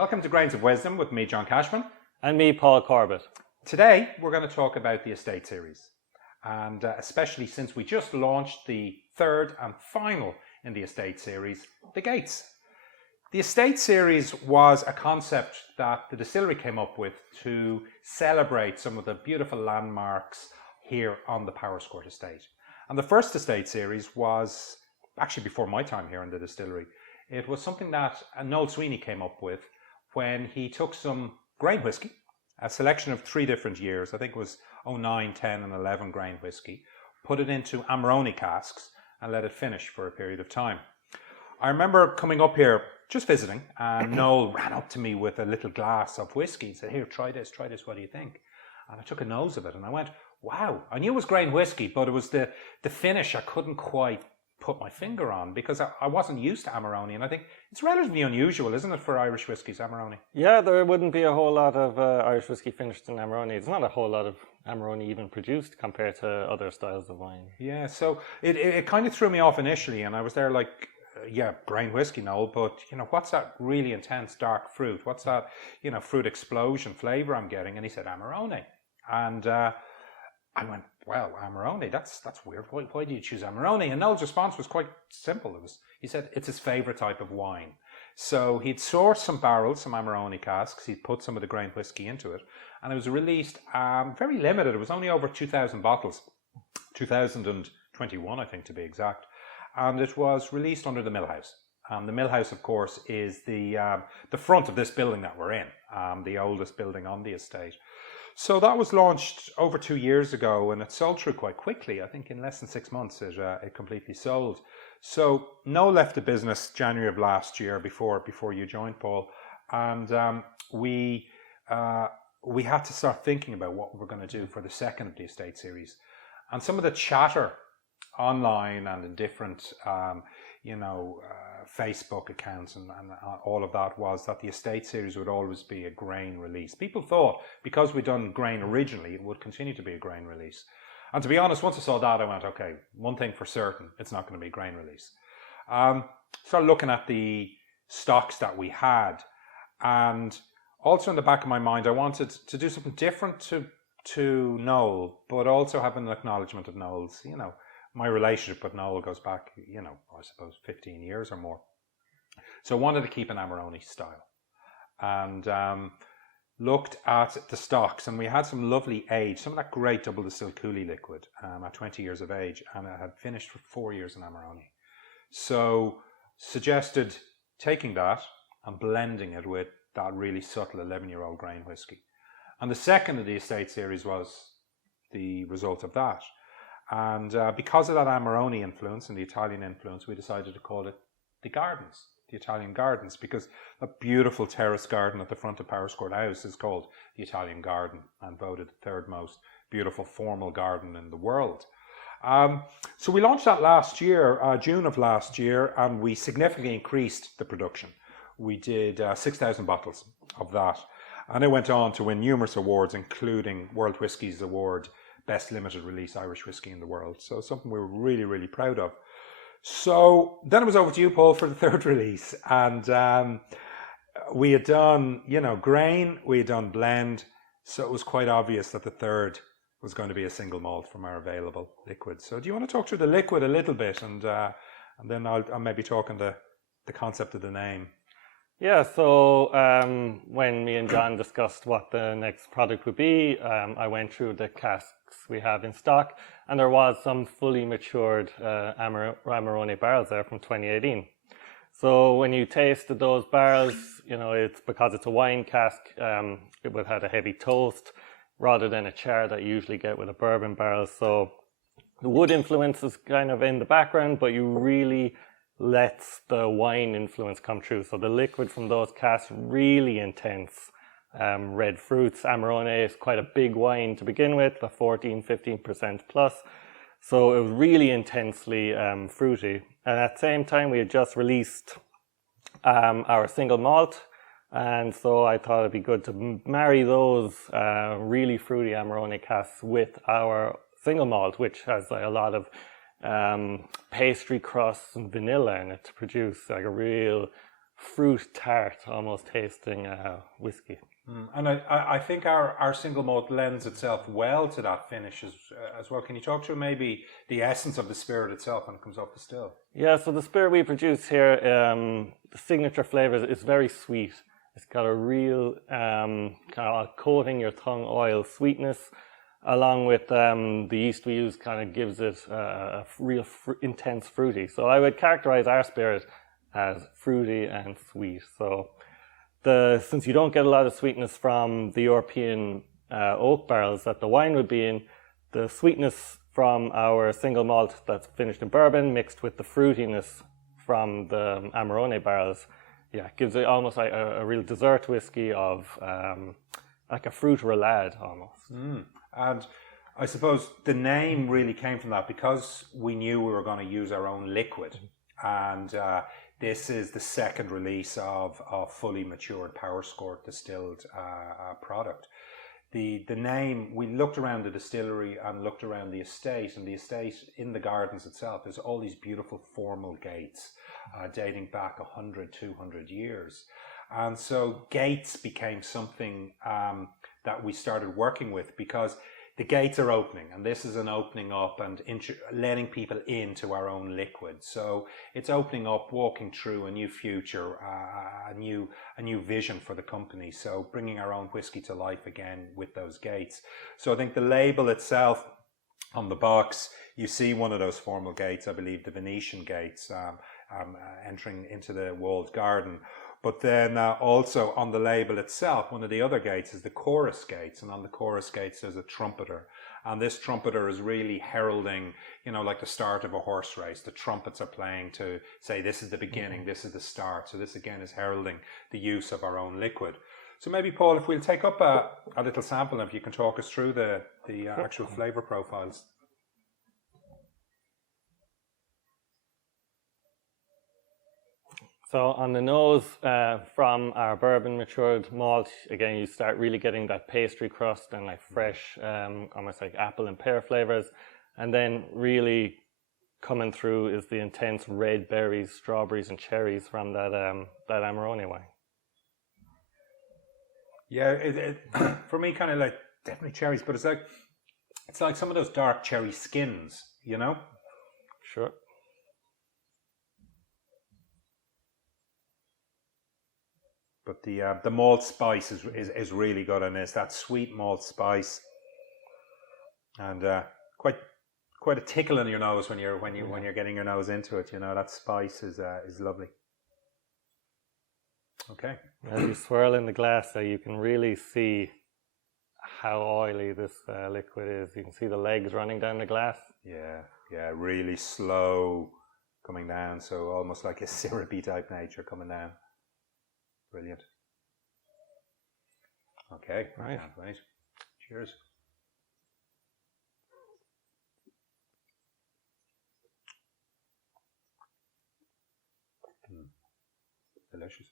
Welcome to Grains of Wisdom with me, John Cashman. And me, Paul Corbett. Today, we're going to talk about the Estate Series. And especially since we just launched the third and final in the Estate Series, the Gates. The Estate Series was a concept that the distillery came up with to celebrate some of the beautiful landmarks here on the Powerscourt estate. And the first Estate Series was actually before my time here in the distillery. It was something that Noel Sweeney came up with when he took some grain whiskey, a selection of 3 different years, I think it was 09, 10 and 11 grain whiskey, put it into Amarone casks and let it finish for a period of time. I remember coming up here, just visiting, and Noel ran up to me with a little glass of whiskey and said, "Here, try this, what do you think?" And I took a nose of it and I went, wow, I knew it was grain whiskey, but it was the finish I couldn't quite put my finger on because I wasn't used to Amarone, and I think it's relatively unusual, isn't it, for Irish whiskies, Amarone? Yeah, there wouldn't be a whole lot of Irish whiskey finished in Amarone. There's not a whole lot of Amarone even produced compared to other styles of wine. Yeah, so it kind of threw me off initially, and I was there like, yeah, grain whiskey, Noel, but what's that really intense dark fruit? What's that, fruit explosion flavour I'm getting? And he said Amarone, and I went, well, Amarone, that's weird. Why do you choose Amarone? And Noel's response was quite simple. He said it's his favourite type of wine. So he'd sourced some barrels, some Amarone casks. He'd put some of the grain whiskey into it, and it was released very limited. It was only over 2,000 bottles, 2021, I think, to be exact. And it was released under the Millhouse. The Millhouse, of course, is the front of this building that we're in, the oldest building on the estate. So that was launched over 2 years ago, and it sold through quite quickly. I think in less than 6 months it completely sold. So Noel left the business January of last year before you joined, Paul, and we had to start thinking about what we were going to do for the second of the Estate Series. And some of the chatter online and in different Facebook accounts and all of that was that the Estate Series would always be a grain release. People thought because we'd done grain originally, it would continue to be a grain release. And to be honest, once I saw that, I went, okay, one thing for certain, it's not going to be a grain release. Started looking at the stocks that we had, and also in the back of my mind, I wanted to do something different to Noel, but also have an acknowledgement of Noel's, my relationship with Noel goes back, I suppose 15 years or more. So I wanted to keep an Amarone style, and looked at the stocks, and we had some lovely age, some of that great double distilled coulis liquid at 20 years of age, and it had finished for 4 years in Amarone. So suggested taking that and blending it with that really subtle 11-year-old grain whiskey. And the second of the Estate Series was the result of that. And because of that Amarone influence and the Italian influence, we decided to call it the Gardens, the Italian Gardens, because a beautiful terrace garden at the front of Powerscourt House is called the Italian Garden and voted the 3rd most beautiful formal garden in the world. So we launched that last year, June of last year, and we significantly increased the production. We did 6,000 bottles of that, and it went on to win numerous awards, including World Whiskies Award, Best Limited Release Irish Whiskey in the world. So something we were really, really proud of. So then it was over to you, Paul, for the 3rd release. And we had done, grain, we had done blend. So it was quite obvious that the 3rd was going to be a single malt from our available liquid. So do you want to talk through the liquid a little bit? And then I'll maybe talk on the concept of the name. Yeah, so when me and John discussed what the next product would be, I went through the casks we have in stock, and there was some fully matured Amarone barrels there from 2018. So when you tasted those barrels, it's because it's a wine cask, it would have a heavy toast rather than a char that you usually get with a bourbon barrel. So the wood influence is kind of in the background, but you really lets the wine influence come through. So the liquid from those casks, really intense red fruits. Amarone is quite a big wine to begin with, the 14-15% plus. So it was really intensely fruity. And at the same time, we had just released our single malt. And so I thought it'd be good to marry those really fruity Amarone casks with our single malt, which has a lot of pastry crusts and vanilla in it to produce like a real fruit tart, almost tasting whiskey. And I think our single malt lends itself well to that finish as well. Can you talk to maybe the essence of the spirit itself when it comes off the still? Yeah, so the spirit we produce here, the signature flavour is very sweet. It's got a real kind of coating your tongue oil sweetness, along with the yeast we use kind of gives it a real intense fruity. So I would characterise our spirit as fruity and sweet. So since you don't get a lot of sweetness from the European oak barrels that the wine would be in, the sweetness from our single malt that's finished in bourbon mixed with the fruitiness from the Amarone barrels, gives it almost like a real dessert whiskey of like a fruit roulade almost. And I suppose the name really came from that because we knew we were going to use our own liquid. And this is the second release of fully matured Powerscourt distilled product. The name, we looked around the distillery and looked around the estate, and the estate in the gardens itself, there's all these beautiful formal gates dating back 100, 200 years. And so gates became something that we started working with because the gates are opening, and this is an opening up and letting people into our own liquid. So it's opening up, walking through a new future, a new vision for the company. So bringing our own whiskey to life again with those gates. So I think the label itself on the box, you see one of those formal gates, I believe the Venetian gates, entering into the walled garden. But then also on the label itself, one of the other gates is the chorus gates. And on the chorus gates, there's a trumpeter. And this trumpeter is really heralding, like the start of a horse race. The trumpets are playing to say, this is the beginning, this is the start. So this again is heralding the use of our own liquid. So maybe, Paul, if we'll take up a little sample, if you can talk us through the actual flavour profiles. So on the nose, from our bourbon matured malt, again, you start really getting that pastry crust and like fresh, almost like apple and pear flavors. And then really coming through is the intense red berries, strawberries and cherries from that Amarone wine. Yeah, for me, kind of like definitely cherries, but it's like some of those dark cherry skins, Sure. But the malt spice is really good on this. That sweet malt spice, and quite a tickle in your nose when you're getting your nose into it. That spice is lovely. Okay. As you swirl in the glass, you can really see how oily this liquid is. You can see the legs running down the glass. Yeah, really slow coming down. So almost like a syrupy type nature coming down. Brilliant. Okay, right. Cheers. Delicious.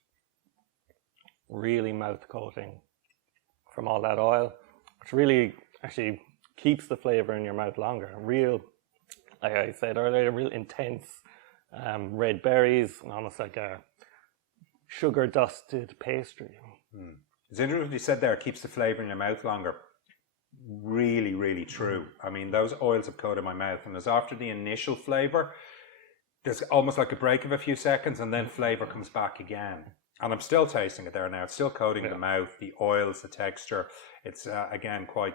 Really mouth coating from all that oil, which really actually keeps the flavour in your mouth longer. Real, like I said earlier, real intense red berries, almost like a sugar dusted pastry. It's interesting what you said there, it keeps the flavour in your mouth longer. Really, really true. I mean, those oils have coated my mouth, and as after the initial flavour, there's almost like a break of a few seconds, and then flavour comes back again. And I'm still tasting it there now. It's still coating the mouth, the oils, the texture. It's again quite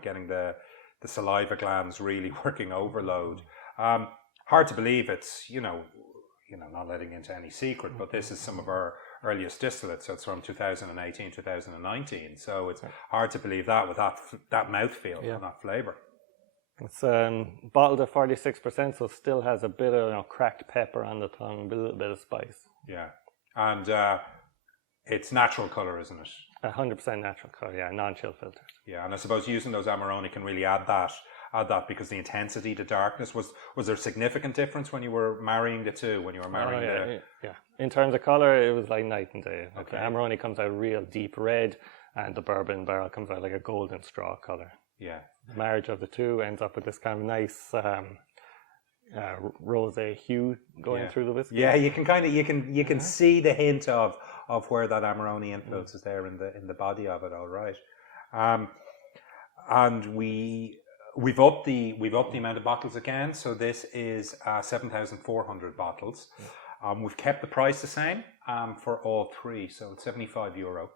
getting the saliva glands really working overload. Hard to believe it's not letting into any secret, but this is some of our earliest distillates. So it's from 2018, 2019. So it's hard to believe that with that mouthfeel and that flavour. It's bottled at 46%, so it still has a bit of cracked pepper on the tongue, a little bit of spice. Yeah, and it's natural colour, isn't it? 100% natural colour, yeah, non-chill filtered. Yeah, and I suppose using those Amarone can really add that because the intensity, the darkness, was there a significant difference when you were marrying the two, Yeah. In terms of colour, it was like night and day. Okay. The Amarone comes out real deep red, and the bourbon barrel comes out like a golden straw colour. Yeah. The marriage of the two ends up with this kind of nice rosé hue going through the whiskey. Yeah, you can kind of you can see the hint of where that Amarone influence is there in the body of it. All right, and we've upped the amount of bottles again. So this is 7,400 bottles. We've kept the price the same for all three, so it's €75.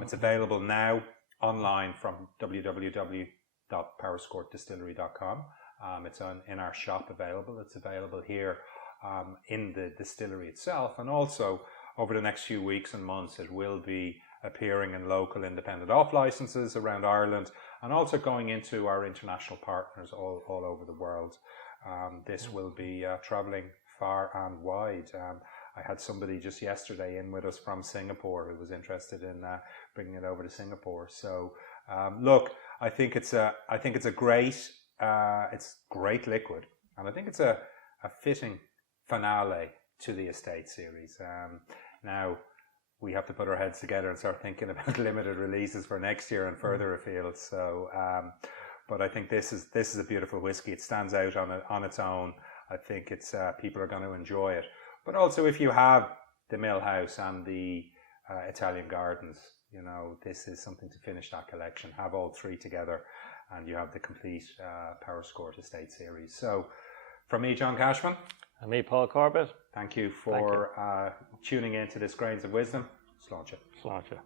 It's available now online from www.powerscourtdistillery.com. It's in our shop available. It's available here in the distillery itself, and also over the next few weeks and months it will be appearing in local independent off licenses around Ireland, and also going into our international partners all over the world. This will be travelling far and wide. I had somebody just yesterday in with us from Singapore who was interested in bringing it over to Singapore. So look, I think it's a great liquid, and I think it's a fitting finale to the estate series. Now we have to put our heads together and start thinking about limited releases for next year and further afield. So, but I think this is a beautiful whiskey. It stands out on its own. I think it's people are going to enjoy it. But also, if you have the Mill House and the Italian Gardens, you know, this is something to finish that collection. Have all three together, and you have the complete Powerscourt Estate Series. So, from me, John Cashman. And me, Paul Corbett. Thank you for tuning in to this Grains of Wisdom. Sláinte. Sláinte.